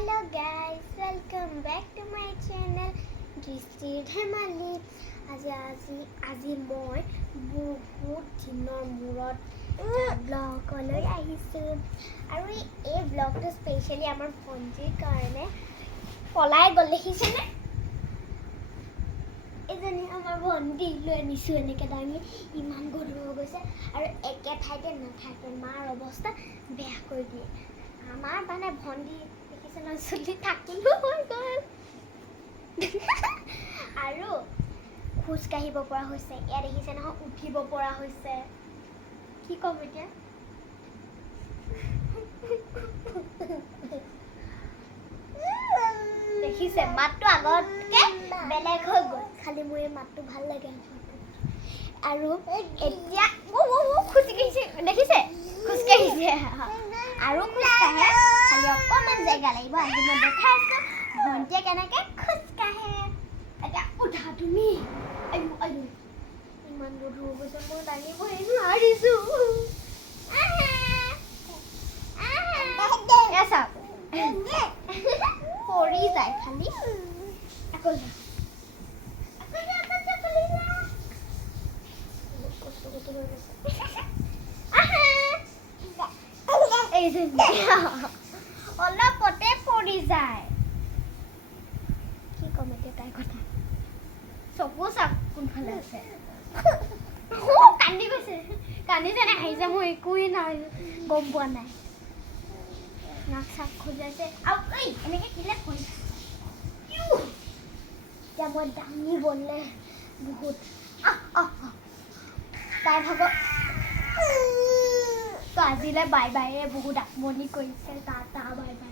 Hello guys, welcome back to my channel Dristir Dhemali. আজি মই বহুত দিনৰ মূৰত ব্লগলৈ আহিছোঁ আৰু এই ব্লগটো স্পেচিয়েলি আমাৰ ভণ্টিৰ কাৰণে পলাই গ'ল দেখিছেনে এজনী আমাৰ ভণ্টি লৈ আনিছোঁ এনেকৈ দাঙি ইমান গধুৰ হৈ গৈছে আৰু একে ঠাইতে নাথাকে মাৰ অৱস্থা বেয়া কৰি দিয়ে আমাৰ মানে ভণ্টি দেখিছে ন চুলি থাকিলোঁ হৈ গ'ল আৰু খোজ কাঢ়িব পৰা হৈছে এয়া দেখিছে নহয় উঠিব পৰা হৈছে কি ক'ম এতিয়া দেখিছে মাতটো আগতকৈ বেলেগ হৈ গ'ল খালি মোৰ এই মাতটো ভাল লাগে আৰু এতিয়া খোজ কাঢ়িছে দেখিছে খোজ কাঢ়িছে আৰু খোজ কাঢ়ে খালি অকণমান জেগা লাগিব আজি মই দেখাই আছোঁ ভণ্টিয়ে কেনেকৈ খোজ কাঢ়ে এতিয়া উঠা তুমি ইমান গধুৰ গৈছে মই দাঙিবই নোৱাৰিছোঁ পৰি যায় খালি আকৌ অলপতে পৰি যায় কি ক'ম এতিয়া তাইৰ কথা চকু চাক কোনফালে আছে কান্দি গৈছে কান্দিছে নে হাঁহিছে মই একোৱেই নাই গম পোৱা নাই নাক চাক খোজাইছে আৰু এনেকৈ কিলে কৰিছে এতিয়া মই দাঙিবলৈ বহুত তাই ভাব তো আজিলৈ বাই বাই বহুত আমনি কৰিছে টাটা বাই বাই